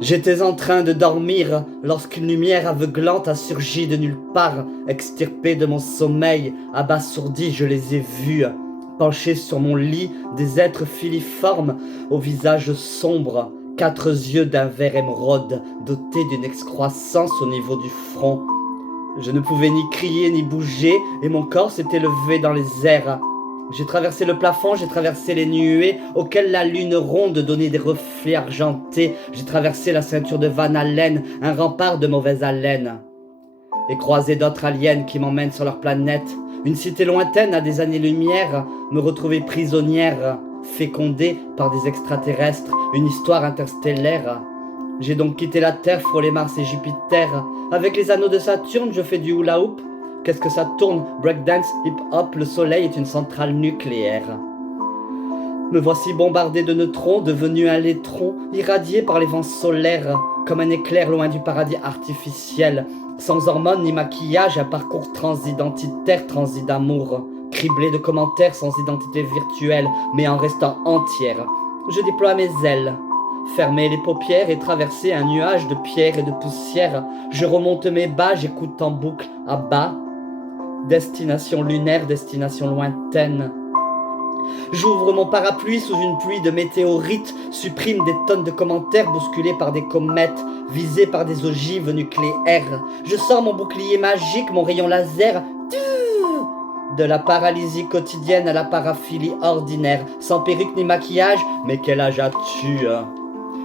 J'étais en train de dormir lorsqu'une lumière aveuglante a surgi de nulle part, extirpée de mon sommeil. Abasourdi, je les ai vus, penchés sur mon lit, des êtres filiformes, au visage sombre, 4 yeux d'un vert émeraude, dotés d'une excroissance au niveau du front. Je ne pouvais ni crier ni bouger, et mon corps s'était levé dans les airs. J'ai traversé le plafond, j'ai traversé les nuées auxquelles la lune ronde donnait des reflets argentés. J'ai traversé la ceinture de Van Allen, un rempart de mauvaise haleine. Et croisé d'autres aliens qui m'emmènent sur leur planète. Une cité lointaine à des années-lumière, me retrouver prisonnière, fécondée par des extraterrestres, une histoire interstellaire. J'ai donc quitté la Terre, frôlé Mars et Jupiter. Avec les anneaux de Saturne, je fais du hula hoop. Qu'est-ce que ça tourne? Breakdance, hip-hop, le soleil est une centrale nucléaire. Me voici bombardé de neutrons, devenu un laitron, irradié par les vents solaires, comme un éclair loin du paradis artificiel, sans hormones ni maquillage, un parcours transidentitaire, transi d'amour, criblé de commentaires sans identité virtuelle, mais en restant entière. Je déploie mes ailes. Fermer les paupières et traverser un nuage de pierres et de poussière. Je remonte mes bas, j'écoute en boucle à bas. Destination lunaire, destination lointaine. J'ouvre mon parapluie sous une pluie de météorites, supprime des tonnes de commentaires bousculés par des comètes, visés par des ogives nucléaires. Je sors mon bouclier magique, mon rayon laser. De la paralysie quotidienne à la paraphilie ordinaire, sans perruque ni maquillage, mais quel âge as-tu?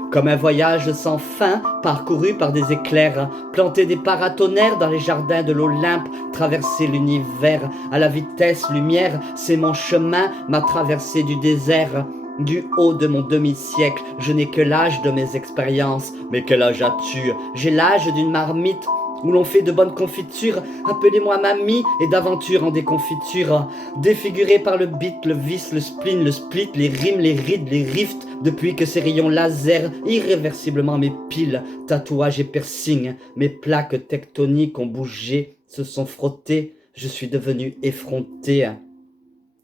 Comme un voyage sans fin, parcouru par des éclairs, planter des paratonnerres dans les jardins de l'Olympe, traverser l'univers à la vitesse lumière, c'est mon chemin, ma traversée du désert. Du haut de mon demi-siècle, je n'ai que l'âge de mes expériences. Mais quel âge as-tu? J'ai l'âge d'une marmite, où l'on fait de bonnes confitures, appelez-moi mamie, et d'aventure en déconfiture, défiguré par le beat, le vice, le spleen, le split, les rimes, les rides, les rifts, depuis que ces rayons laser irréversiblement mes piles, tatouages et piercings, mes plaques tectoniques ont bougé, se sont frottés, je suis devenu effronté,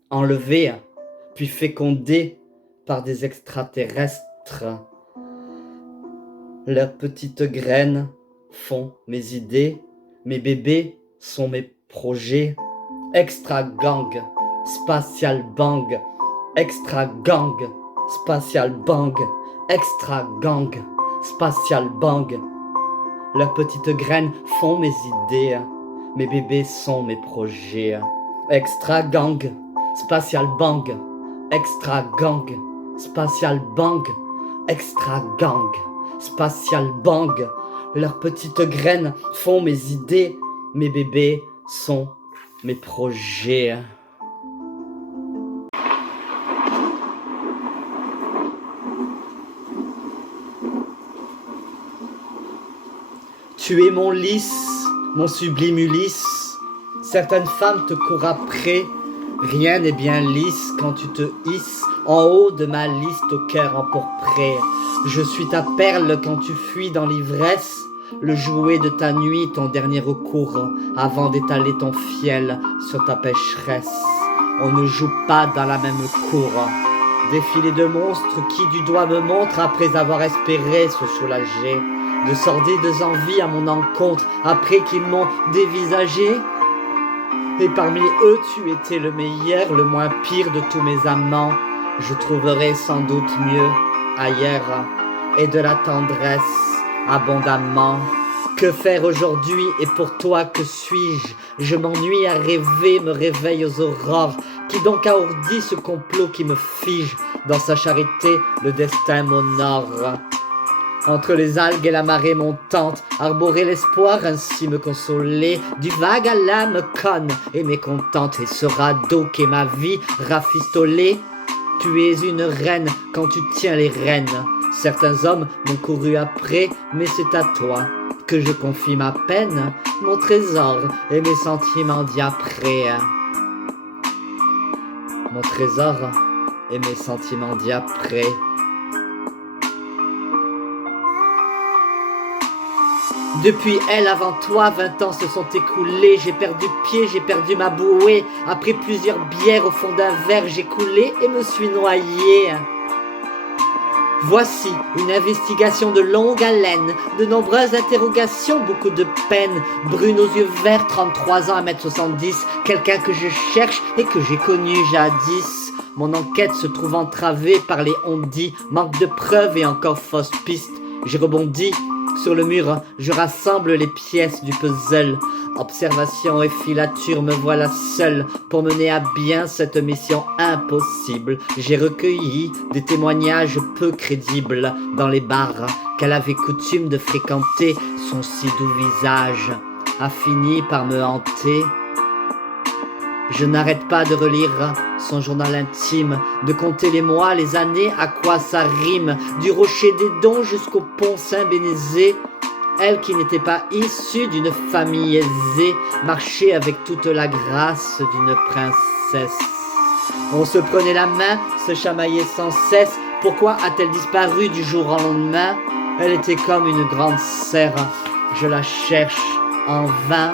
enlevé, puis fécondé par des extraterrestres. Leurs petites graines font mes idées, mes bébés sont mes projets. Extra gang, spatial bang, extra gang, spatial bang, extra gang, spatial bang. Leurs petites graines font mes idées, mes bébés sont mes projets. Extra gang, spatial bang, extra gang, spatial bang, extra gang, spatial bang. Leurs petites graines font mes idées, mes bébés sont mes projets. Tu es mon lys, mon sublime Ulysse. Certaines femmes te courent après. Rien n'est bien lisse quand tu te hisses en haut de ma liste au cœur empourpré. Je suis ta perle quand tu fuis dans l'ivresse, le jouet de ta nuit, ton dernier recours, avant d'étaler ton fiel sur ta pécheresse. On ne joue pas dans la même cour. Défilé de monstres qui du doigt me montrent après avoir espéré se soulager de sordides envies à mon encontre après qu'ils m'ont dévisagé. Et parmi eux, tu étais le meilleur, le moins pire de tous mes amants. Je trouverai sans doute mieux ailleurs et de la tendresse abondamment. Que faire aujourd'hui et pour toi que suis-je? Je m'ennuie à rêver, me réveille aux aurores. Qui donc a ourdi ce complot qui me fige? Dans sa charité, le destin m'honore. Entre les algues et la marée montante, arborer l'espoir, ainsi me consoler. Du vague à l'âme conne et mécontente, et ce radeau qu'est ma vie rafistolée. Tu es une reine quand tu tiens les rênes. Certains hommes m'ont couru après, mais c'est à toi que je confie ma peine, mon trésor et mes sentiments diaprés. Mon trésor et mes sentiments diaprés. Depuis elle, avant toi, 20 ans se sont écoulés. J'ai perdu pied, j'ai perdu ma bouée. Après plusieurs bières au fond d'un verre, j'ai coulé et me suis noyé. Voici une investigation de longue haleine, de nombreuses interrogations, beaucoup de peine. Brune aux yeux verts, 33 ans, 1m70, quelqu'un que je cherche et que j'ai connu jadis. Mon enquête se trouve entravée par les on-dit, manque de preuves et encore fausses pistes. J'ai rebondi sur le mur, je rassemble les pièces du puzzle. Observation et filature, me voilà seul pour mener à bien cette mission impossible. J'ai recueilli des témoignages peu crédibles dans les bars qu'elle avait coutume de fréquenter. Son si doux visage a fini par me hanter. Je n'arrête pas de relire son journal intime, de compter les mois, les années, à quoi ça rime, du rocher des Dons jusqu'au pont Saint-Bénézé. Elle qui n'était pas issue d'une famille aisée, marchait avec toute la grâce d'une princesse. On se prenait la main, se chamaillait sans cesse. Pourquoi a-t-elle disparu du jour au lendemain? Elle était comme une grande serre, je la cherche en vain.